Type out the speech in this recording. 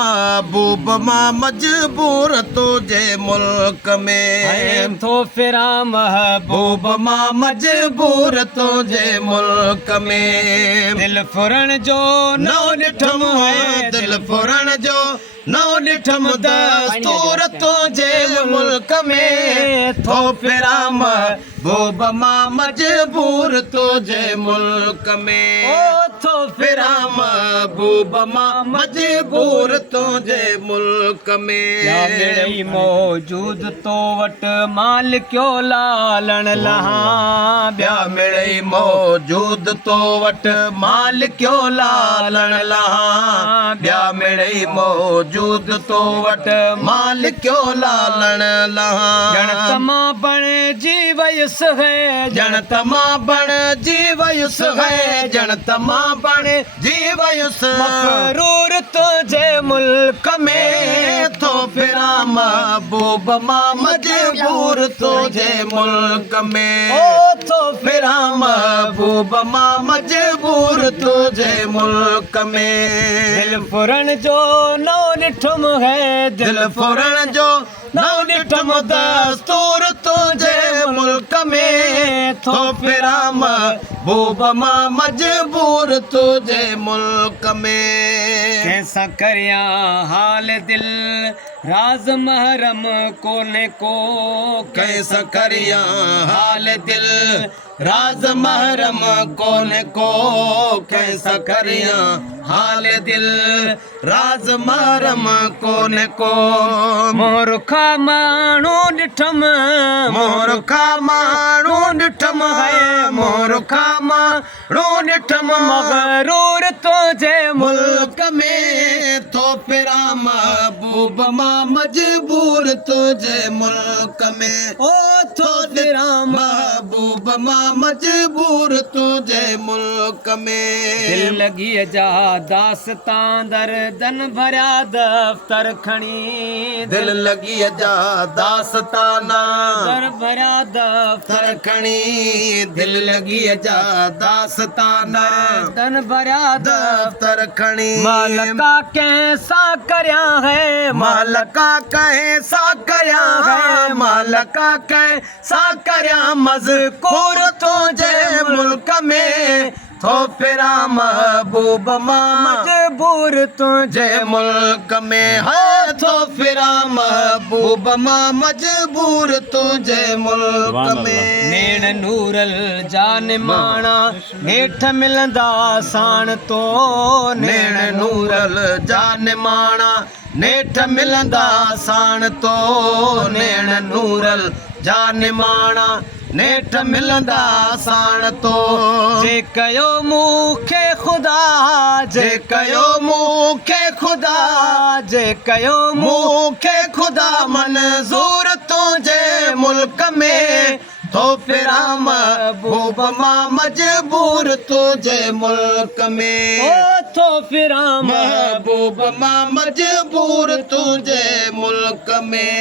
महबूब मां मजबूर तुझे मुल्क में तो फिरा महबूब महबूब मां मजबूर तुझे मुल्क में दिल फुरण जो नौ ॾिठम है दिल फुरण जो नौ ॾिठम दस्तूर तुझे मुल्क में थो फिरा महबूब मां मजबूर तुझे मुल्क में तो फिरा महबूब मां मजबूर तुझे मुल्क या में मिड़ई मौजूद तो वट माल क्यों लालण लहा ॿिया मिड़ई मौजूद तो वट माल क्यों लालण लहा ॿिया मिड़ई मौजूद तो वट माल क्यों लालण लहा जण तमा बण जी वयुस है जण तमा बण जी वयुस है जण तमा बण जी वयुस मफरूर तुझे मुल्क में थो फिरा महबूब मां मजबूर तुझे मुल्क में तो फिरा महबूब मां मजबूर तुझे मुल्क में दिल फुरण जो नौ ॾिठुम है दिल फुरण जो नौ ॾिठम दस्तूर तुझे मुल्क में थो फिरा महबूब मां मजबूर तुझे मुल्क में कैसा करिया हाल दिल राज महरम कोने को कैसा करिया हाल दिल राज महरम कौन को कैसा करिया हाल दिल राज महरम कौन को मोर खा माण्हू ॾिठम मोर खा माण्हू ॾिठम है मोर खा माण्हू ॾिठम मगरूर तुझे मुल्क में तो फिरा महबूब मां मजबूर तुझे मुल्क में ओ तो फिरा महबूब मां मजबूर तुझे मुल्क में दिल लगी जा दास्तां दर्दन भरिया दफ्तर खणी दिल लगी जा दास्ताना दर भरिया दफ्तर दर खणी दिल लगी जा दास्ताना दन भरिया दफ्तर खणी मालका कैसा करया है मालका कैसा करया है मालका कैसा करया मज़कूर तुझे मुल्क में थो फिरा महबूब मां मजबूर तुझे तुझे मुल्क में है थो फिरा महबूब मां मजबूर तुझे मुल्क में नेण नूरल जान माणा हेठ मिलंदा साण तो नेण नूरल जान माणा नेठ मिलंदा साण तो नेण नूरल जान माणा नेठ मिलंदा साण तो जे कयो मूंखे ख़ुदा जे कयो मूंखे ख़ुदा जे कयो मूंखे ख़ुदा मंज़ूर तुझे मुल्क में थो फिरा महबूब मां मजबूर तुझे मुल्क में तो फिरा महबूब मां मजबूर तुझे मुल्क में